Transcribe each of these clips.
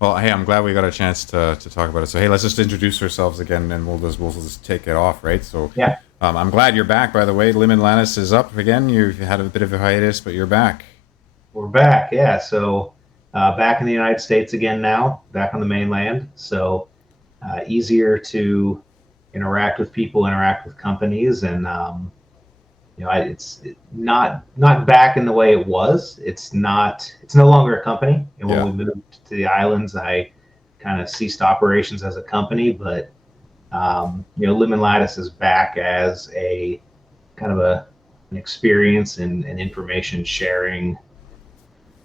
Well, hey, I'm glad we got a chance to talk about it. So, hey, let's just introduce ourselves again, and we'll just take it off, right? So, Yeah, I'm glad you're back. By the way, Limb and Lattice is up again. You've had a bit of a hiatus, but you're back. we're back. Yeah, so back in the United States again now, back on the mainland. So easier to interact with people, interact with companies, and it's not back in the way it was. It's not. It's no longer a company. And when Yeah, we moved to the islands, I kind of ceased operations as a company. But Lim and Lattice is back as a kind of an experience and information sharing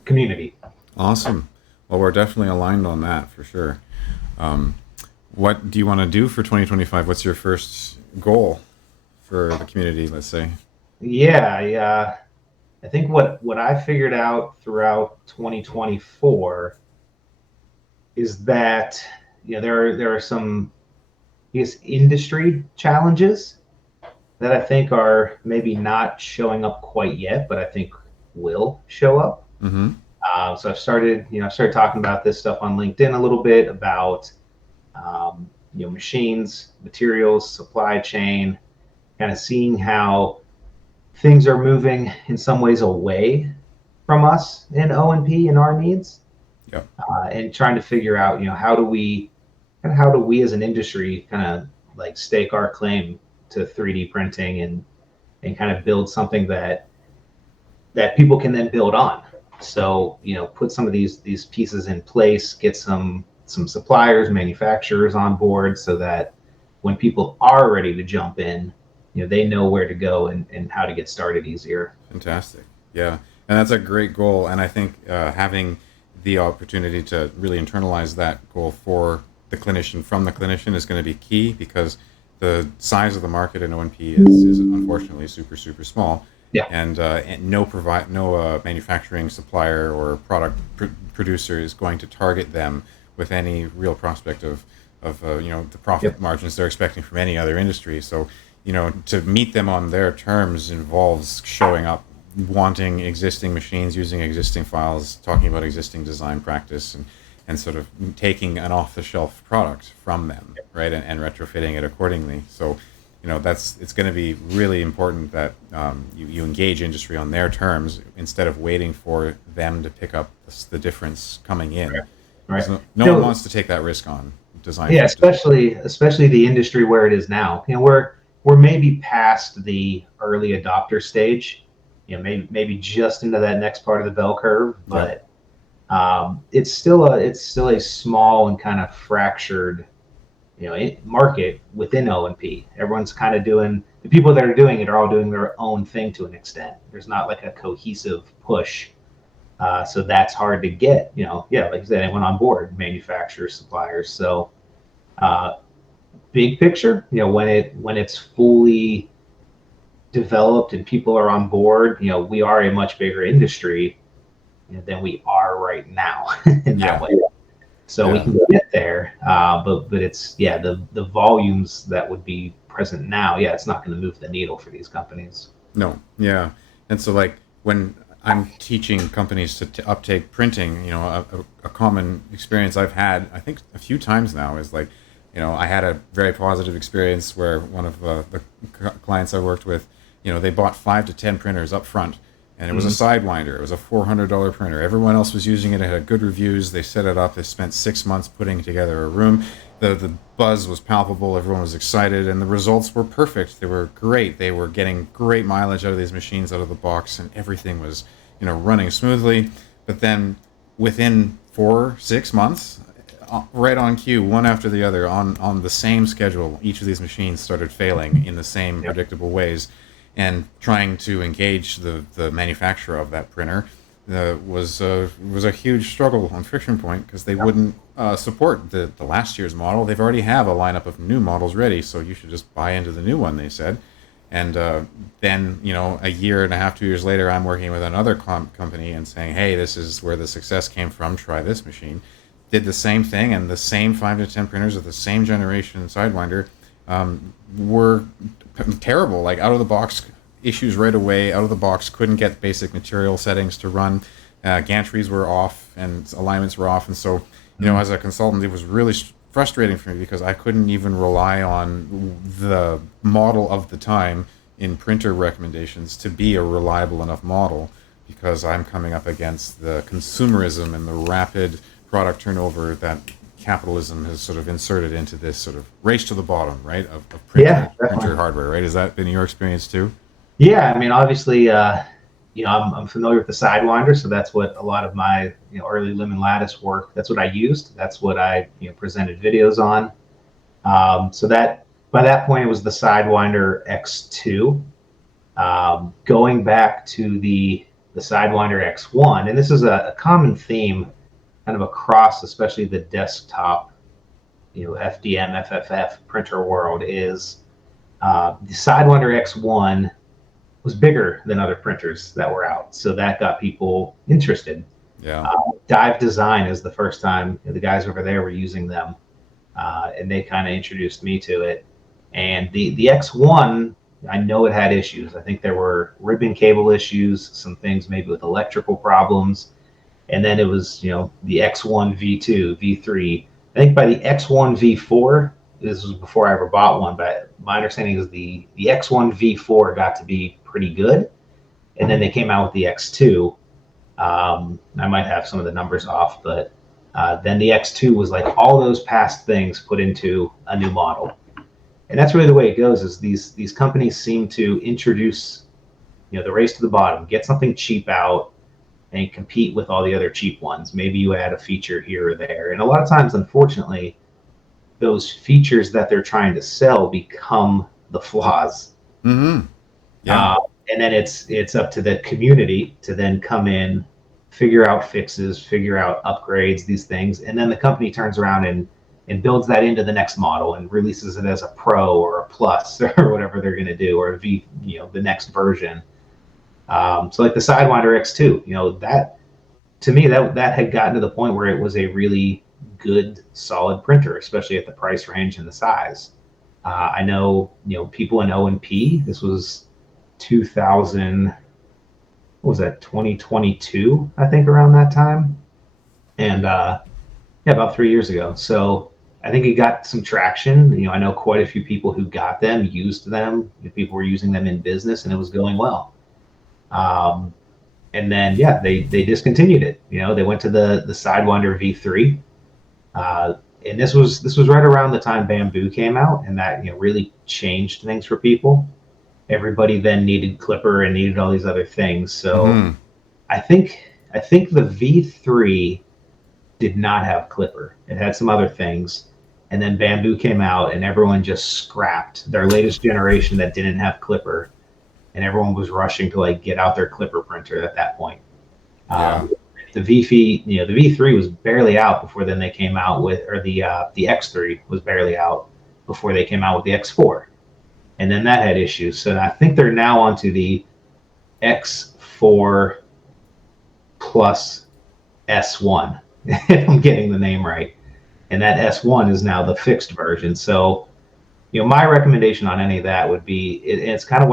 community. awesome. Well, we're definitely aligned on that for sure. Um, what do you want to do for 2025? What's your first goal for the community? Let's say. Yeah. I think what I figured out throughout 2024 is that there are some, I guess, industry challenges that I think are maybe not showing up quite yet, but I think will show up. Mm-hmm. So I started talking about this stuff on LinkedIn a little bit about machines, materials, supply chain, kind of seeing how things are moving in some ways away from us in O&P and our needs, Yep. and trying to figure out, how do we as an industry kind of like stake our claim to 3D printing and kind of build something that people can then build on. So put some of these pieces in place, get some suppliers, manufacturers on board, so that when people are ready to jump in, they know where to go and how to get started easier. Fantastic. Yeah. And that's a great goal. And I think having the opportunity to really internalize that goal for the clinician from the clinician is going to be key because the size of the market in O&P is unfortunately super, super small. Yeah. And no manufacturing supplier or producer is going to target them with any real prospect of the profit Yep. margins they're expecting from any other industry. So to meet them on their terms involves showing up, wanting existing machines, using existing files, talking about existing design practice, and sort of taking an off-the-shelf product from them, right, and retrofitting it accordingly. So, it's going to be really important that you engage industry on their terms instead of waiting for them to pick up the difference coming in. Right. Because no one wants to take that risk on design. Yeah, especially the industry where it is now. We're maybe past the early adopter stage. Maybe just into that next part of the bell curve, Yeah, but it's still a small and kind of fractured market within O&P. Everyone's kind of doing, the people that are doing it are all doing their own thing to an extent. There's not like a cohesive push. So that's hard to get, yeah, like you said, anyone on board, manufacturers, suppliers. So uh, big picture, when it's fully developed and people are on board, we are a much bigger industry than we are right now in that yeah, way. So we yeah. can get there, but it's, yeah, the volumes that would be present now, yeah, it's not going to move the needle for these companies. No, yeah. And so, like, when I'm teaching companies to uptake printing, a common experience I've had, I think a few times now, is like, I had a very positive experience where one of the clients I worked with, they bought 5 to 10 printers up front, and it was a Mm-hmm. Sidewinder. It was a $400 printer. Everyone else was using it. It had good reviews. They set it up. They spent 6 months putting together a room. The buzz was palpable. Everyone was excited, and the results were perfect. They were great. They were getting great mileage out of these machines out of the box, and everything was running smoothly. But then within 4 6 months, right on cue, one after the other, on the same schedule, each of these machines started failing in the same Yep. predictable ways, and trying to engage the manufacturer of that printer was a huge struggle on Friction Point because they Yep. wouldn't support the last year's model. They've already have a lineup of new models ready, so you should just buy into the new one, they said. And then, a year and a half, 2 years later, I'm working with another company and saying, hey, this is where the success came from. Try this machine. Did the same thing, and the same 5 to 10 printers of the same generation Sidewinder were terrible. Like, out of the box issues right away. Out of the box, couldn't get basic material settings to run. Gantries were off and alignments were off, and so as a consultant, it was really frustrating for me because I couldn't even rely on the model of the time in printer recommendations to be a reliable enough model, because I'm coming up against the consumerism and the rapid product turnover that capitalism has sort of inserted into this sort of race to the bottom, right, of Yeah, printer definitely. hardware, right? Has that been your experience too? Yeah, I mean, obviously, I'm familiar with the Sidewinder, so that's what a lot of my early Limb and Lattice work. That's what I used. That's what I presented videos on. So that by that point it was the Sidewinder X2. Going back to the Sidewinder X1, and this is a common theme, kind of across, especially the desktop, FDM, FFF printer world, is the Sidewinder X1 was bigger than other printers that were out, so that got people interested. Yeah. Dive Design is the first time the guys over there were using them, and they kind of introduced me to it. And the X1, I know it had issues. I think there were ribbon cable issues, some things maybe with electrical problems, and then it was the X1 V2, V3. I think by the X1 V4, this was before I ever bought one, but my understanding is the X1 V4 got to be pretty good, and then they came out with the X2. I might have some of the numbers off, but then the X2 was like all those past things put into a new model, and that's really the way it goes. Is these companies seem to introduce the race to the bottom, get something cheap out, and compete with all the other cheap ones. Maybe you add a feature here or there, and a lot of times, unfortunately, those features that they're trying to sell become the flaws. Mm-hmm. Yeah. Uh, and then it's up to the community to then come in, figure out fixes, figure out upgrades, these things, and then the company turns around and builds that into the next model and releases it as a pro or a plus or whatever they're going to do, or a V, the next version. So like the Sidewinder X2, that to me that had gotten to the point where it was a really good, solid printer, especially at the price range and the size. I know people in O and P. This was 2000. What was that? 2022, I think, around that time, and yeah, about 3 years ago. So I think it got some traction. I know quite a few people who got them, used them. People were using them in business, and it was going well. Um, and then yeah, they discontinued it. They went to the Sidewinder V3, and this was right around the time Bamboo came out, and that really changed things for people. Everybody then needed Clipper and needed all these other things. So Mm-hmm. I think the V3 did not have Clipper. It had some other things, and then Bamboo came out, and everyone just scrapped their latest generation that didn't have Clipper, and everyone was rushing to like get out their Clipper printer at that point. Yeah. Um, the V3 was barely out before then they came out with, or the X3 was barely out before they came out with the X4, and then that had issues. So I think they're now onto the X4 plus S1, if I'm getting the name right, and that S1 is now the fixed version. So my recommendation on any of that would be, it's kind of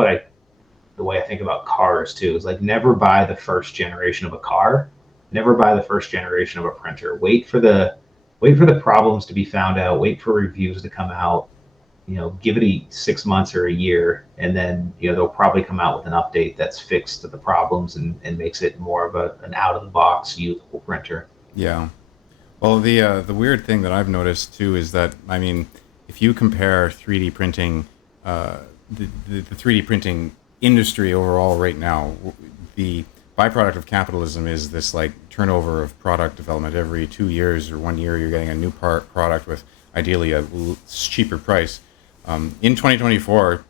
the way I think about cars too, is like never buy the first generation of a car, never buy the first generation of a printer. Wait for the problems to be found out, wait for reviews to come out, give it 6 months or a year, and then they'll probably come out with an update that's fixed to the problems and makes it more of an out of the box usable printer. Yeah. Well, the weird thing that I've noticed too is that, I mean, if you compare 3D printing, the 3D printing industry overall right now, the byproduct of capitalism is this like turnover of product development. Every 2 years or 1 year, you're getting a new product with ideally a cheaper price. In 2024,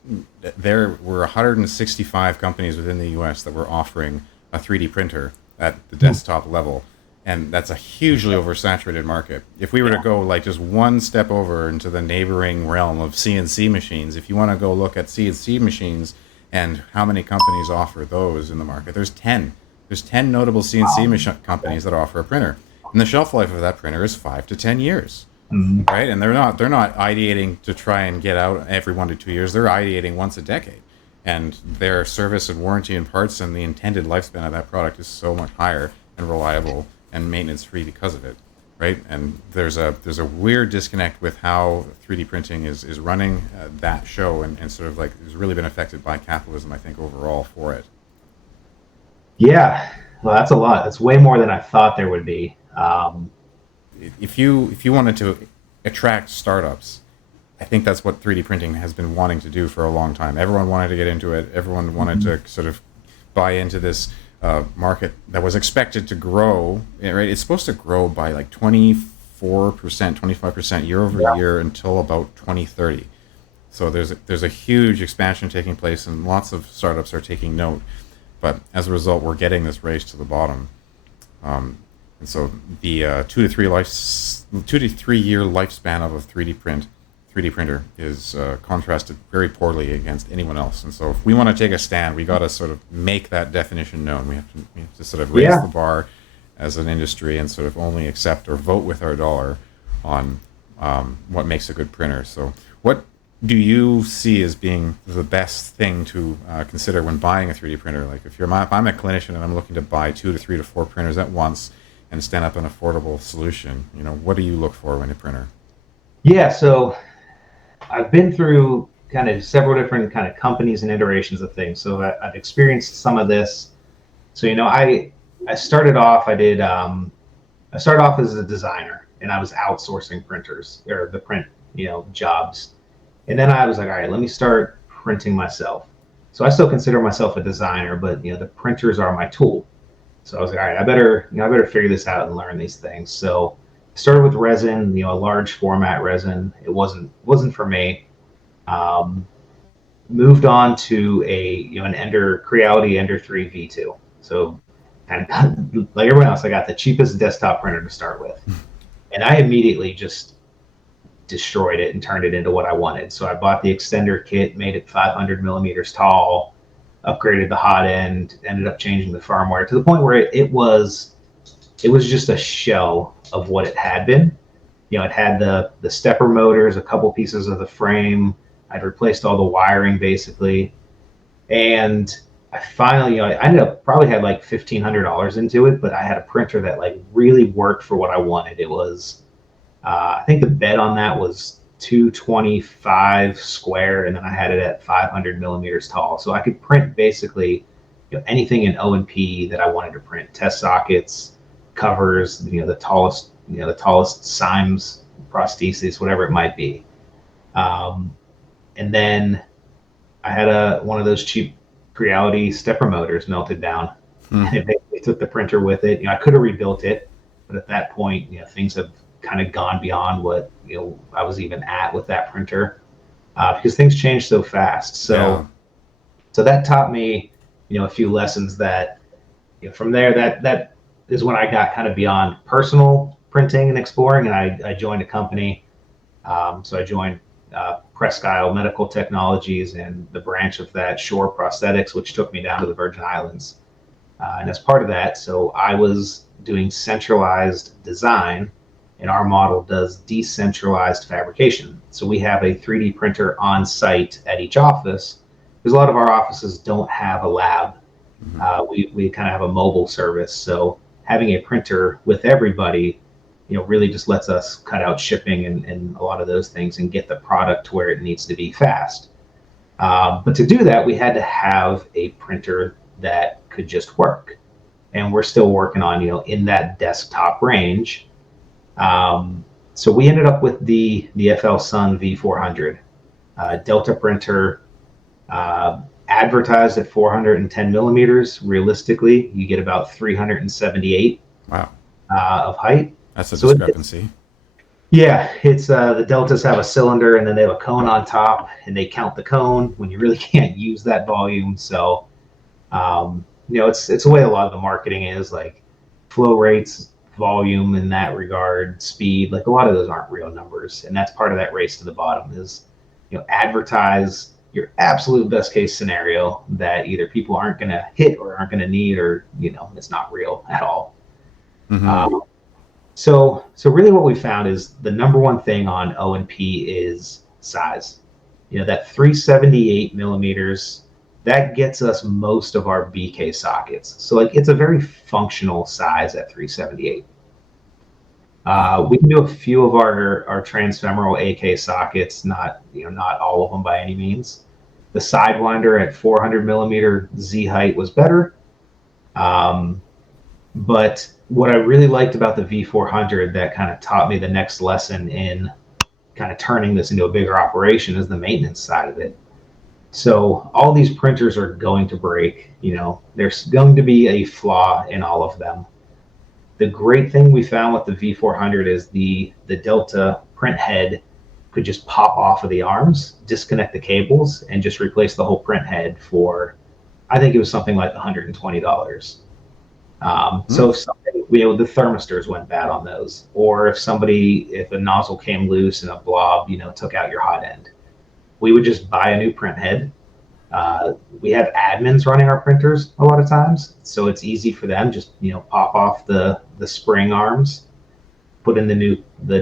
there were 165 companies within the U.S. that were offering a 3D printer at the desktop level, and that's a hugely oversaturated market. If we were to Yeah. go like just one step over into the neighboring realm of CNC machines, if you want to go look at CNC machines and how many companies offer those in the market, there's 10. There's 10 notable CNC companies that offer a printer, and the shelf life of that printer is 5 to 10 years. Mhm. Right, and they're not ideating to try and get out every 1 to 2 years. They're ideating once a decade, and their service and warranty and parts and the intended lifespan of that product is so much higher and reliable and maintenance free because of it. right? And there's a weird disconnect with how 3D printing is running that show, and sort of like it's really been affected by capitalism, I think, overall for it. Yeah, well, that's a lot. That's way more than I thought there would be. If you wanted to attract startups, I think that's what 3D printing has been wanting to do for a long time. Everyone wanted to get into it. Everyone wanted to sort of buy into this market that was expected to grow. Right, it's supposed to grow by like 24%, 25% year over Yeah. year until about 2030. So there's a huge expansion taking place, and lots of startups are taking note. But as a result, we're getting this race to the bottom. And so the 2 to 3 year lifespan of a 3D printer is contrasted very poorly against anyone else. And so if we want to take a stand, we got to sort of make that definition known. We have to sort of raise Yeah. the bar as an industry and sort of only accept or vote with our dollar on what makes a good printer. So what do you see as being the best thing to consider when buying a 3D printer? Like if I'm a clinician and I'm looking to buy 2 to 3 to 4 printers at once and stand up an affordable solution, what do you look for in a printer? Yeah, so I've been through kind of several different kind of companies and iterations of things. So I've experienced some of this. So I started off. I started off as a designer, and I was outsourcing printers or the print jobs. And then I was like, all right, let me start printing myself. So I still consider myself a designer, but the printers are my tool. So I was like, all right, I better figure this out and learn these things. So I started with resin, a large format resin. It wasn't for me. Um, Moved on to an Creality Ender 3 V2. So kind of like everyone else, I got the cheapest desktop printer to start with, and I immediately just destroyed it and turned it into what I wanted. So I bought the extender kit, made it 500 millimeters tall, upgraded the hot end, ended up changing the firmware to the point where it was just a shell of what it had been. It had the stepper motors, a couple pieces of the frame. I'd replaced all the wiring basically, and I finally, I ended up probably had like $1,500 into it, but I had a printer that like really worked for what I wanted. It was I think the bed on that was 225 square, and then I had it at 500 millimeters tall. So I could print basically anything in O&P that I wanted to print: test sockets, covers, the tallest Symes prostheses, whatever it might be. Um, and then I had one of those cheap Creality stepper motors melted down, Hmm. and it basically took the printer with it. I could have rebuilt it, but at that point, things have kind of gone beyond what I was even at with that printer, because things change so fast. Yeah. So that taught me, a few lessons that from there that is when I got kind of beyond personal printing and exploring, and I joined a company. So I joined Presque Isle Medical Technologies and the branch of that, Shore Prosthetics, which took me down to the Virgin Islands. And as part of that, so I was doing centralized design, and our model does decentralized fabrication. So we have a 3D printer on site at each office, because a lot of our offices don't have a lab. Hmm. We kind of have a mobile service. So having a printer with everybody, really just lets us cut out shipping and a lot of those things and get the product to where it needs to be fast. But to do that, we had to have a printer that could just work. And we're still working on, in that desktop range. So we ended up with the FL Sun V400 Delta printer, advertised at 410 millimeters. Realistically, you get about 378 Wow. of height. That's a So discrepancy. yeah, it's the deltas have a cylinder and then they have a cone on top, and they count the cone when you really can't use that volume. So it's the way a lot of the marketing is, like flow rates, volume in that regard, speed. Like a lot of those aren't real numbers, and that's part of that race to the bottom. Is advertise your absolute best case scenario that either people aren't going to hit or aren't going to need, or it's not real at all. Hmm. Um, so really what we found is the number one thing on O&P is size. That 378 millimeters, that gets us most of our BK sockets. So like it's a very functional size at 378. We can do a few of our transfemoral AK sockets, not all of them by any means. The Sidewinder at 400 millimeter Z height was better. Um, but what I really liked about the V400 that kind of taught me the next lesson in kind of turning this into a bigger operation is the maintenance side of it. So all these printers are going to break. There's going to be a flaw in all of them. The great thing we found with the V400 is the Delta print head could just pop off of the arms, disconnect the cables, and just replace the whole print head for, I think it was something like $120. So if something, the thermistors went bad on those, or if a nozzle came loose and a blob, took out your hot end, we would just buy a new print head. We have admins running our printers a lot of times, so it's easy for them. Just pop off the spring arms, put in the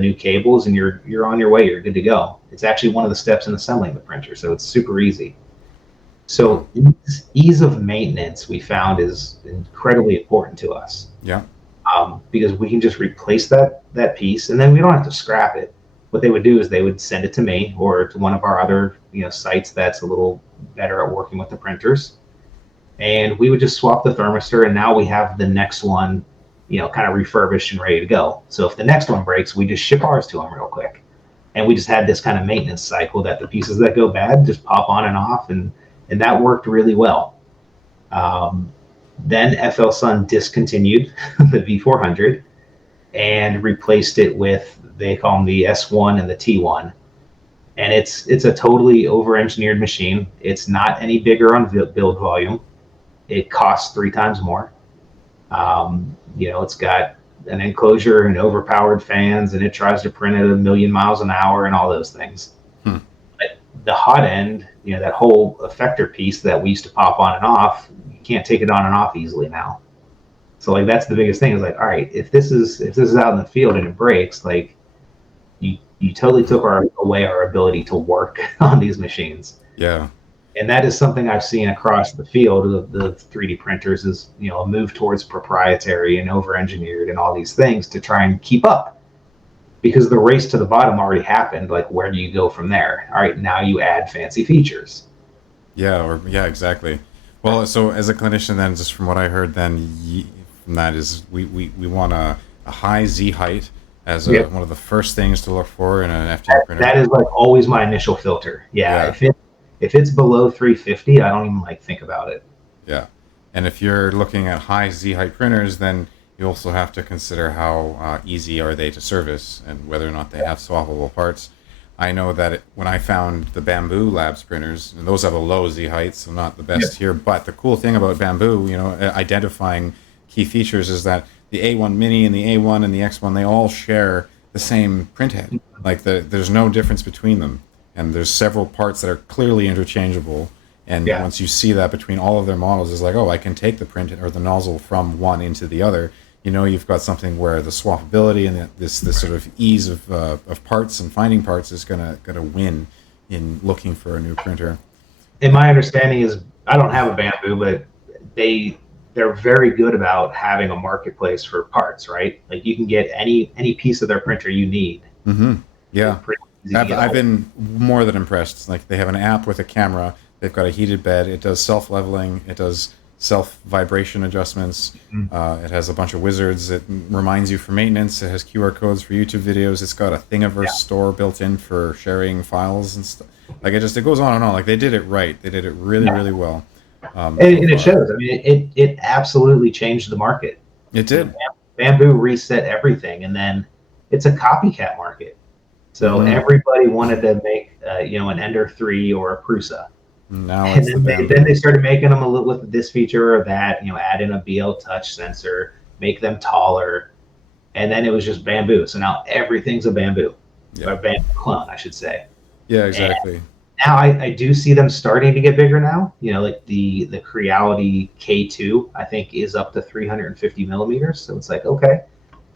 new cables, and you're on your way. You're good to go. It's actually one of the steps in assembling the printer, so it's super easy. So ease of maintenance we found is incredibly important to us. Yeah. Because we can just replace that piece, and then we don't have to scrap it. What they would do is they would send it to me or to one of our other sites that's a little better at working with the printers, and we would just swap the thermistor, and now we have the next one kind of refurbished and ready to go. So if the next one breaks, we just ship ours to them real quick, and we just had this kind of maintenance cycle that the pieces that go bad just pop on and off, and that worked really well. Then FL Sun discontinued the V400 and replaced it with, they call them the S1 and the T1. And it's a totally over-engineered machine. It's not any bigger on build volume. It costs 3 times more. It's got an enclosure and overpowered fans, and it tries to print at 1,000,000 miles an hour and all those things. But the hot end, that whole effector piece that we used to pop on and off, you can't take it on and off easily now. So that's the biggest thing is all right, if this is out in the field and it breaks, you totally took away our ability to work on these machines. Yeah. And that is something I've seen across the field of the 3D printers is, a move towards proprietary and over-engineered and all these things to try and keep up. Because the race to the bottom already happened. Where do you go from there? All right, now you add fancy features. Yeah, exactly. Well, so as a clinician then, just from what I heard then, from that is we want a high Z height as one of the first things to look for in an FDM printer. That is always my initial filter. Yeah. If it's below 350, I don't even think about it. Yeah. And if you're looking at high Z height printers, then you also have to consider how easy are they to service and whether or not they have swappable parts. I know that when I found the Bamboo Labs printers, and those have a low Z height, so not the best here, but the cool thing about Bamboo, identifying key features is that the A1 Mini and the A1 and the X1, they all share the same print head. There's no difference between them. And there's several parts that are clearly interchangeable. And once you see that between all of their models, it's I can take the print or the nozzle from one into the other. You've got something where the swappability and this sort of ease of parts and finding parts is gonna win in looking for a new printer. And my understanding is, I don't have a Bamboo, but they're very good about having a marketplace for parts, right? You can get any piece of their printer you need. Mm-hmm. Yeah. I've been more than impressed. They have an app with a camera. They've got a heated bed. It does self-leveling. It does self-vibration adjustments. It has a bunch of wizards. It reminds you for maintenance. It has QR codes for YouTube videos. It's got a Thingiverse store built in for sharing files and stuff. It goes on and on. They did it right. They did it really, really well. And it shows. I mean, it absolutely changed the market. It did. Bamboo reset everything, and then it's a copycat market. So everybody wanted to make, an Ender 3 or a Prusa. Now then they started making them a little with this feature or that, add in a BL touch sensor, make them taller, and then it was just Bamboo. So now everything's a Bamboo, or a Bamboo clone, I should say. Yeah, exactly. And now I do see them starting to get bigger now. The Creality K2, I think, is up to 350 millimeters. So it's okay,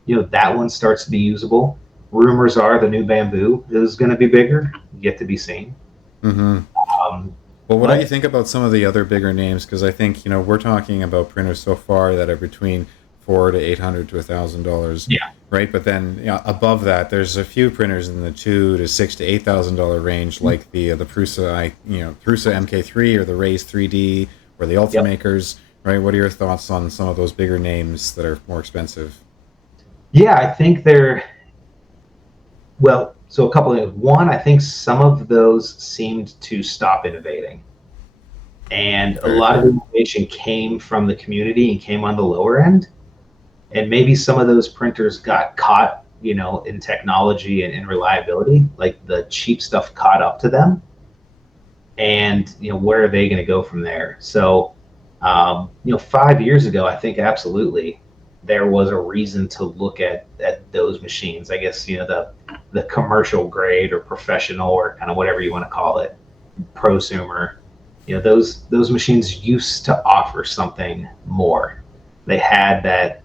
that one starts to be usable. Rumors are the new Bamboo is going to be bigger. Yet to be seen. Mm-hmm. Well, what do you think about some of the other bigger names? Because I think, we're talking about printers so far that are between $400 to $800 to $1,000, Yeah. right? But then above that, there's a few printers in the $2,000 to $6,000 to $8,000 range, like the Prusa Prusa MK3 or the Raise 3D or the Yep. Ultimakers, right? What are your thoughts on some of those bigger names that are more expensive? Yeah, I think they're well. So a couple of things. One, I think some of those seemed to stop innovating, and a Very lot of fair. innovation came from the community and came on the lower end. And maybe some of those printers got caught, in technology and in reliability. Like the cheap stuff caught up to them, and where are they going to go from there? So, 5 years ago, I think absolutely there was a reason to look at those machines. I guess the commercial grade or professional or kind of whatever you want to call it, prosumer. Those machines used to offer something more. They had that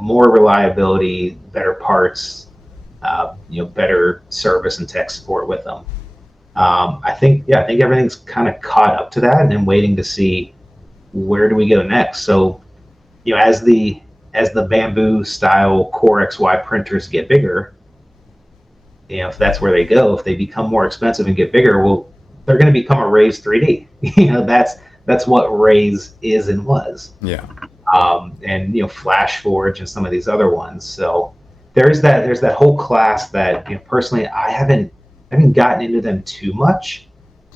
more reliability, better parts, better service and tech support with them. I think everything's kind of caught up to that, and then waiting to see where do we go next. So, as the bamboo style Core XY printers get bigger, if that's where they go, if they become more expensive and get bigger, well, they're going to become a Raise 3D. That's what Raise is and was. Yeah. And Flash Forge and some of these other ones. So there's that whole class that personally I haven't gotten into them too much.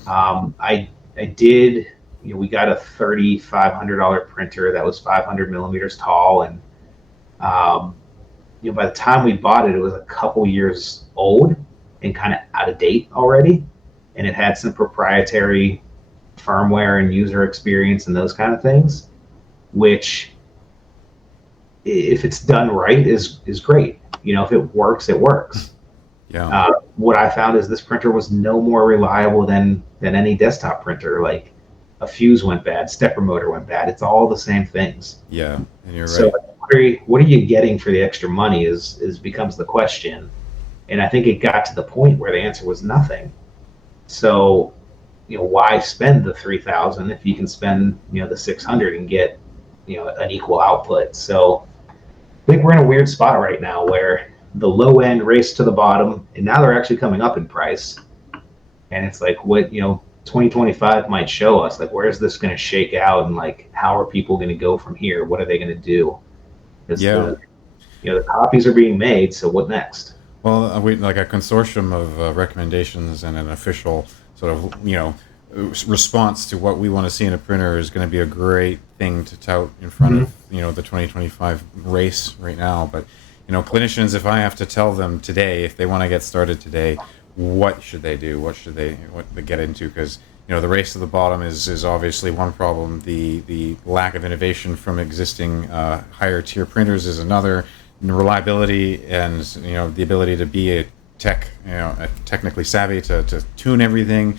I did. We got a $3,500 printer that was 500 millimeters tall, and by the time we bought it, it was a couple years old and kind of out of date already, and it had some proprietary firmware and user experience and those kind of things, which, if it's done right, is great. If it works, it works. Yeah. What I found is this printer was no more reliable than any desktop printer. Like a fuse went bad, stepper motor went bad. It's all the same things. Yeah. And you're So right. what are you getting for the extra money is becomes the question. And I think it got to the point where the answer was nothing. So, why spend the 3,000 if you can spend the 600 and get an equal output? So I think we're in a weird spot right now where the low end raced to the bottom, and now they're actually coming up in price. And it's like, what 2025 might show us, like, where is this going to shake out, and like, how are people going to go from here? What are they going to do? Because Yeah. the copies are being made, so what next? Well, we like a consortium of recommendations and an official sort of response to what we want to see in a printer is going to be a great thing to tout in front of the 2025 race right now. But clinicians, if I have to tell them today, if they want to get started today, what should they do? What they get into? Because the race to the bottom is obviously one problem. The lack of innovation from existing higher tier printers is another. And reliability and the ability to be a technically savvy to tune everything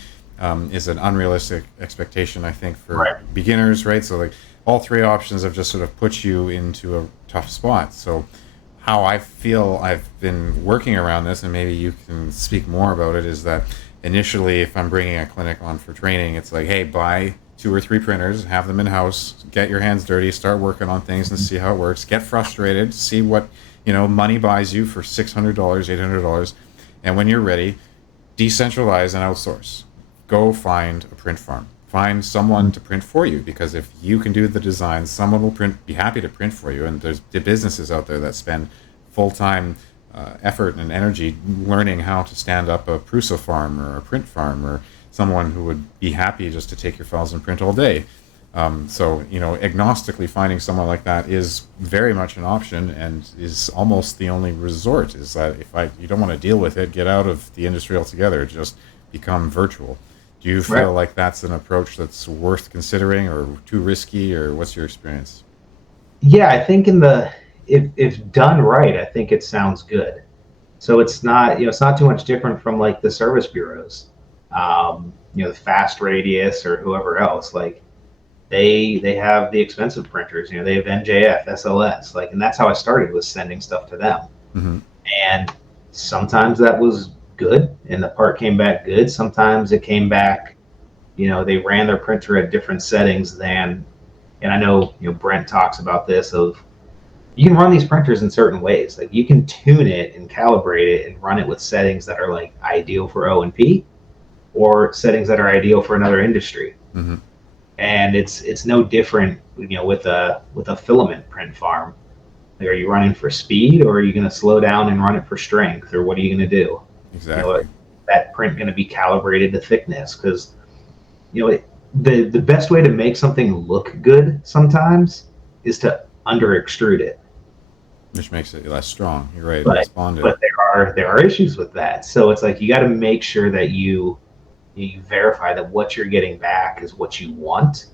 is an unrealistic expectation, I think, for Right. beginners, right? So like all three options have just sort of put you into a tough spot. So how I feel I've been working around this, and maybe you can speak more about it, is that initially, if I'm bringing a clinic on for training, it's like, hey, buy 2 or 3 printers, have them in house, get your hands dirty, start working on things and see how it works. Get frustrated, see what money buys you for $600, $800, and when you're ready, decentralize and outsource. Go find a print farm. Find someone to print for you, because if you can do the design, someone will be happy to print for you. And there's the businesses out there that spend full-time effort and energy learning how to stand up a Prusa farm or a print farm, or someone who would be happy just to take your files and print all day. So agnostically finding someone like that is very much an option, and is almost the only resort. Is that if you don't want to deal with it, get out of the industry altogether. Just become virtual. Do you feel Right. like that's an approach that's worth considering, or too risky, or what's your experience? Yeah, I think if done right, I think it sounds good. So it's not too much different from like the service bureaus, the Fast Radius or whoever else. Like they have the expensive printers. They have NJF, SLS, like, and that's how I started, was sending stuff to them. Hmm. And sometimes that was good, and the part came back good. Sometimes it came back, they ran their printer at different settings than, and I know Brent talks about this of you can run these printers in certain ways. Like you can tune it and calibrate it and run it with settings that are like ideal for O&P or settings that are ideal for another industry. Mm-hmm. And it's no different, with a filament print farm. Like, are you running for speed, or are you going to slow down and run it for strength, or what are you going to do? Exactly. That print going to be calibrated to thickness, because the best way to make something look good sometimes is to under extrude it. Which makes it less strong. You're right. But Less bonded. but there are issues with that. So it's like you got to make sure that you verify that what you're getting back is what you want,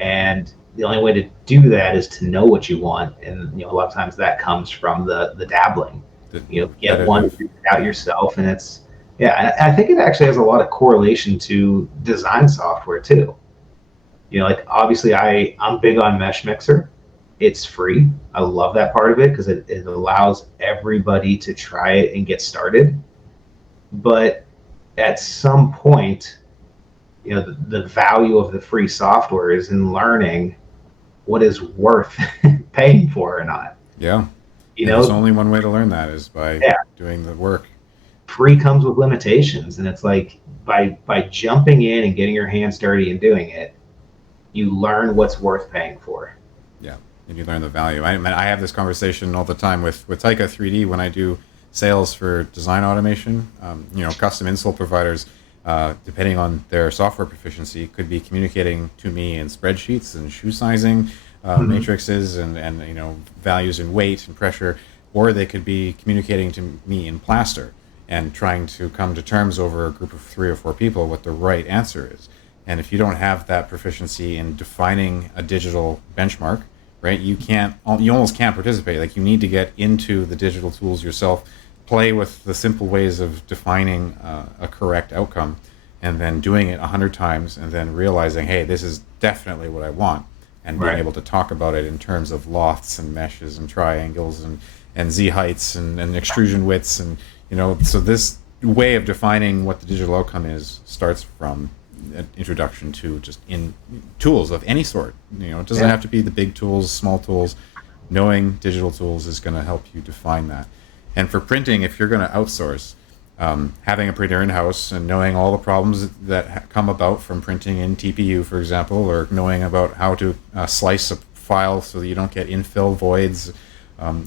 and the only way to do that is to know what you want. And a lot of times that comes from the dabbling. Get one figured out yourself, and it's I think it actually has a lot of correlation to design software too. Like obviously I'm big on Mesh Mixer. It's free. I love that part of it because it allows everybody to try it and get started. But at some point, the value of the free software is in learning what is worth paying for or not. Yeah. There's only one way to learn that is by doing the work. Free comes with limitations, and it's like by jumping in and getting your hands dirty and doing it, you learn what's worth paying for. Yeah, and you learn the value. I have this conversation all the time with Taika 3D when I do sales for design automation. Custom insole providers, depending on their software proficiency, could be communicating to me in spreadsheets and shoe sizing matrices and values in weight and pressure, or they could be communicating to me in plaster and trying to come to terms over a group of 3 or 4 people what the right answer is. And if you don't have that proficiency in defining a digital benchmark, right, you almost can't participate. Like, you need to get into the digital tools yourself, play with the simple ways of defining a correct outcome, and then doing it 100 times, and then realizing, hey, this is definitely what I want, and being able to talk about it in terms of lofts and meshes and triangles and Z heights and extrusion widths. And so this way of defining what the digital outcome is starts from an introduction to just in tools of any sort. It doesn't have to be the big tools, small tools. Knowing digital tools is going to help you define that. And for printing, if you're going to outsource, having a printer in-house and knowing all the problems that come about from printing in TPU, for example, or knowing about how to slice a file so that you don't get infill voids,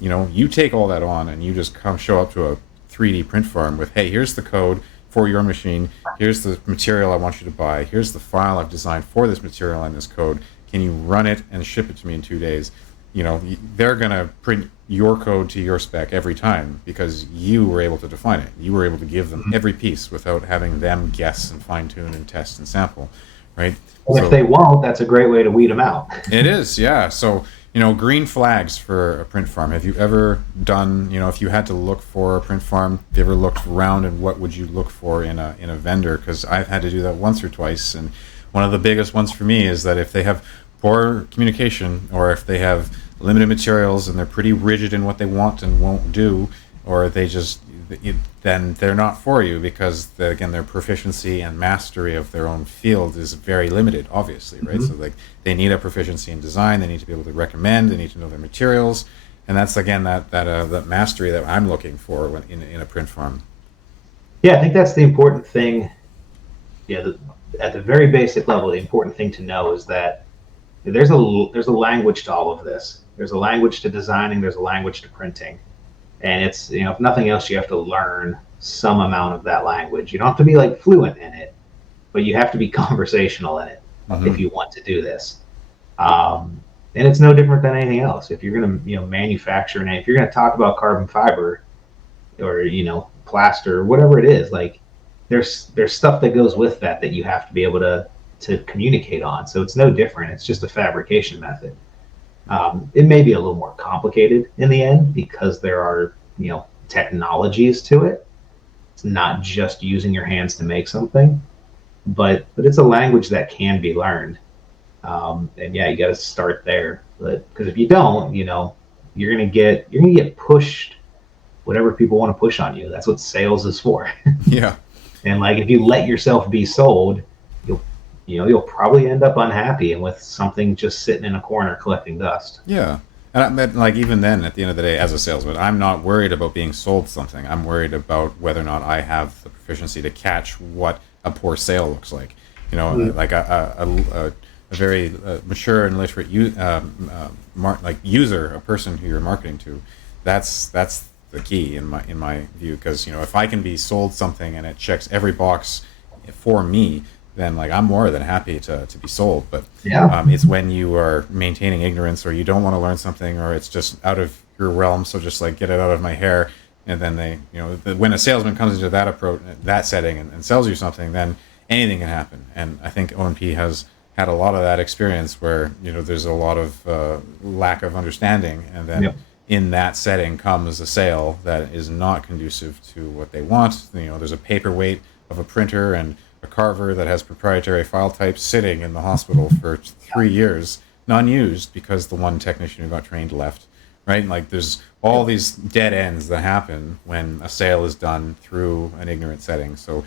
you take all that on and you just show up to a 3D print farm with, hey, here's the code for your machine, here's the material I want you to buy, here's the file I've designed for this material and this code, can you run it and ship it to me in 2 days? They're going to print your code to your spec every time because you were able to define it. You were able to give them every piece without having them guess and fine-tune and test and sample, right? And if they won't, that's a great way to weed them out. It is, yeah. So, green flags for a print farm. Have you ever done, if you had to look for a print farm, have you ever looked around, and what would you look for in a vendor? Because I've had to do that once or twice, and one of the biggest ones for me is that if they have poor communication, or if they have limited materials and they're pretty rigid in what they want and won't do, or then they're not for you because again, their proficiency and mastery of their own field is very limited, obviously, right? So they need a proficiency in design, they need to be able to recommend, they need to know their materials, and that's again that mastery that I'm looking for in a print farm. Yeah, I think that's the important thing. At the very basic level, the important thing to know is that there's a language to all of this. There's a language to designing, there's a language to printing. And it's, if nothing else, you have to learn some amount of that language. You don't have to be like fluent in it, but you have to be conversational in it if you want to do this. And it's no different than anything else. If you're going to, manufacture, and if you're going to talk about carbon fiber or, plaster or whatever it is, like there's stuff that goes with that you have to be able to communicate on. So it's no different. It's just a fabrication method. It may be a little more complicated in the end because there are, technologies to it. It's not just using your hands to make something, but it's a language that can be learned. And you got to start there. But because if you don't, you're gonna get pushed whatever people want to push on you. That's what sales is for. Yeah. And like if you let yourself be sold, you'll probably end up unhappy and with something just sitting in a corner collecting dust. Yeah. And I meant, like, even then, at the end of the day, as a salesman, I'm not worried about being sold something. I'm worried about whether or not I have the proficiency to catch what a poor sale looks like. Like a very mature and literate like user, a person who you're marketing to. That's the key in my view, because if I can be sold something and it checks every box for me, then like I'm more than happy to be sold. But Yeah. it's when you are maintaining ignorance, or you don't want to learn something, or it's just out of your realm, so just like get it out of my hair. And then when a salesman comes into that approach, that setting, and sells you something, then anything can happen. And I think O&P has had a lot of that experience where there's a lot of lack of understanding, and then Yep. in that setting comes a sale that is not conducive to what they want. There's a paperweight of a printer and a carver that has proprietary file types sitting in the hospital for 3 years, non-used, because the one technician who got trained left. Right? Like, there's all these dead ends that happen when a sale is done through an ignorant setting. So,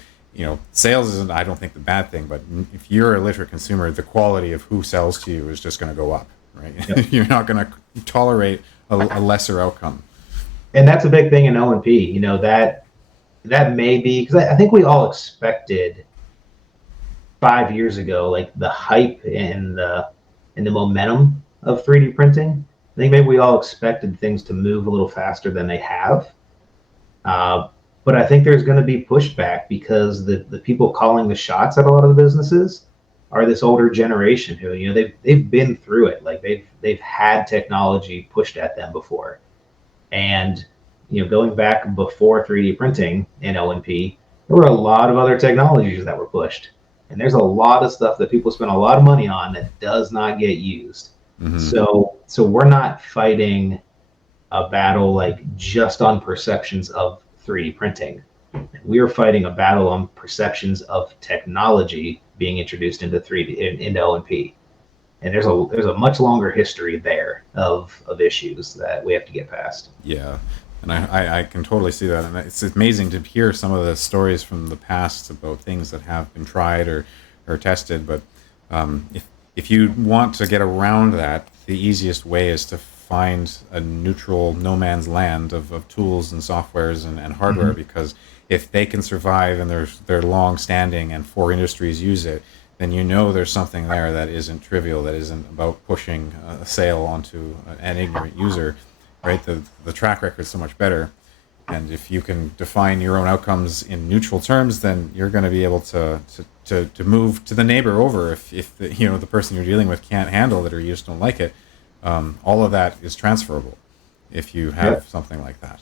sales isn't, I don't think, the bad thing, but if you're a literate consumer, the quality of who sells to you is just going to go up, right? Yep. You're not going to tolerate a lesser outcome. And that's a big thing in O&P. That may be because I think we all expected 5 years ago, like the hype and the momentum of 3D printing. I think maybe we all expected things to move a little faster than they have. But I think there's going to be pushback because the people calling the shots at a lot of the businesses are this older generation who they've been through it. Like they've had technology pushed at them before, and going back before 3D printing in O&P, there were a lot of other technologies that were pushed, and there's a lot of stuff that people spend a lot of money on that does not get used. Mm-hmm. So we're not fighting a battle like just on perceptions of 3D printing. We are fighting a battle on perceptions of technology being introduced into 3D into O&P. And there's a much longer history there of issues that we have to get past. Yeah, and I can totally see that, and it's amazing to hear some of the stories from the past about things that have been tried or tested. But if you want to get around that, the easiest way is to find a neutral no man's land of tools and softwares and hardware, Mm-hmm. because if they can survive and they're long standing and 4 industries use it, then there's something there that isn't trivial, that isn't about pushing a sale onto an ignorant user, right? The track record is so much better. And if you can define your own outcomes in neutral terms, then you're going to be able to move to the neighbor over if the person you're dealing with can't handle it, or you just don't like it. All of that is transferable if you have something like that.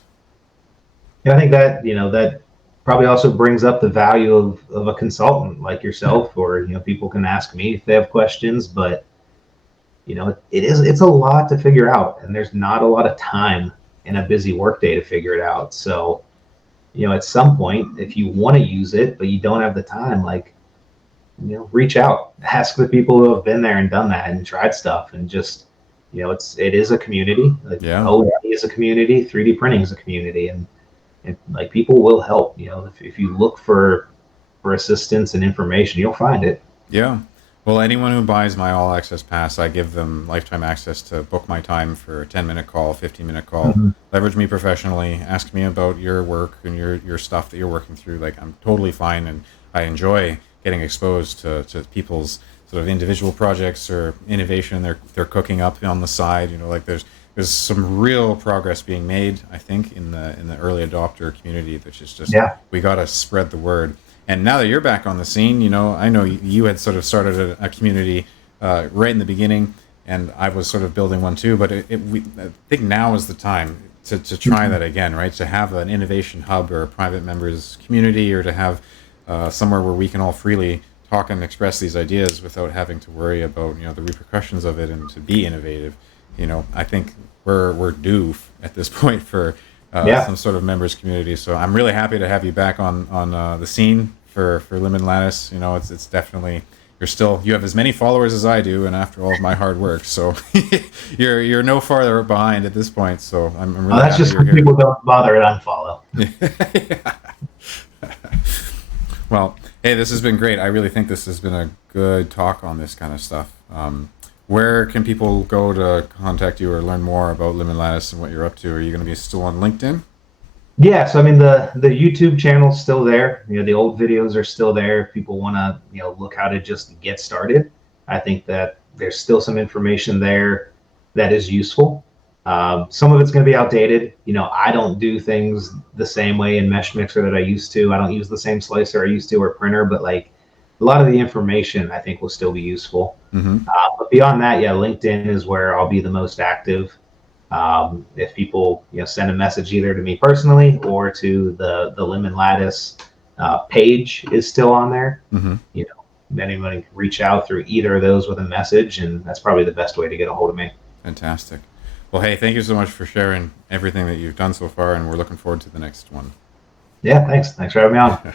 And I think that that probably also brings up the value of a consultant like yourself, or people can ask me if they have questions. But it's a lot to figure out, and there's not a lot of time in a busy workday to figure it out. So at some point, if you want to use it but you don't have the time, like reach out, ask the people who have been there and done that and tried stuff, and just it is a community. Like OE is a community, 3D printing is a community, and like people will help. If you look for assistance and information, you'll find it. Yeah. Well, anyone who buys my all access pass, I give them lifetime access to book my time for a 10-minute call, 15-minute call, Mm-hmm. leverage me professionally, ask me about your work and your stuff that you're working through. Like, I'm totally fine, and I enjoy getting exposed to people's sort of individual projects or innovation they're cooking up on the side. Like there's some real progress being made, I think, in the early adopter community, which is just, we got to spread the word. And now that you're back on the scene, I know you had sort of started a community right in the beginning, and I was sort of building one too. But I think now is the time to try that again, right? To have an innovation hub or a private members community, or to have somewhere where we can all freely talk and express these ideas without having to worry about the repercussions of it, and to be innovative. I think we're due at this point for some sort of members community. So I'm really happy to have you back on the scene for Limb and Lattice. It's definitely, you have as many followers as I do, and after all of my hard work, so you're no farther behind at this point. So I'm really that's happy just you're when here. people don't bother and unfollow. Well, hey, this has been great. I really think this has been a good talk on this kind of stuff. Where can people go to contact you or learn more about Limb and Lattice and what you're up to? Are you going to be still on LinkedIn? Yeah, so I mean the YouTube channel's still there. The old videos are still there. If people want to look how to just get started, I think that there's still some information there that is useful. Some of it's going to be outdated. I don't do things the same way in Mesh Mixer that I used to. I don't use the same slicer I used to or printer, but like a lot of the information I think will still be useful. Mm-hmm. But beyond that, yeah, LinkedIn is where I'll be the most active. If people send a message either to me personally or to the Limb and Lattice page is still on there. Mm-hmm. Anyone can reach out through either of those with a message, and that's probably the best way to get a hold of me. Fantastic. Well, hey, thank you so much for sharing everything that you've done so far, and we're looking forward to the next one. Yeah, thanks for having me on.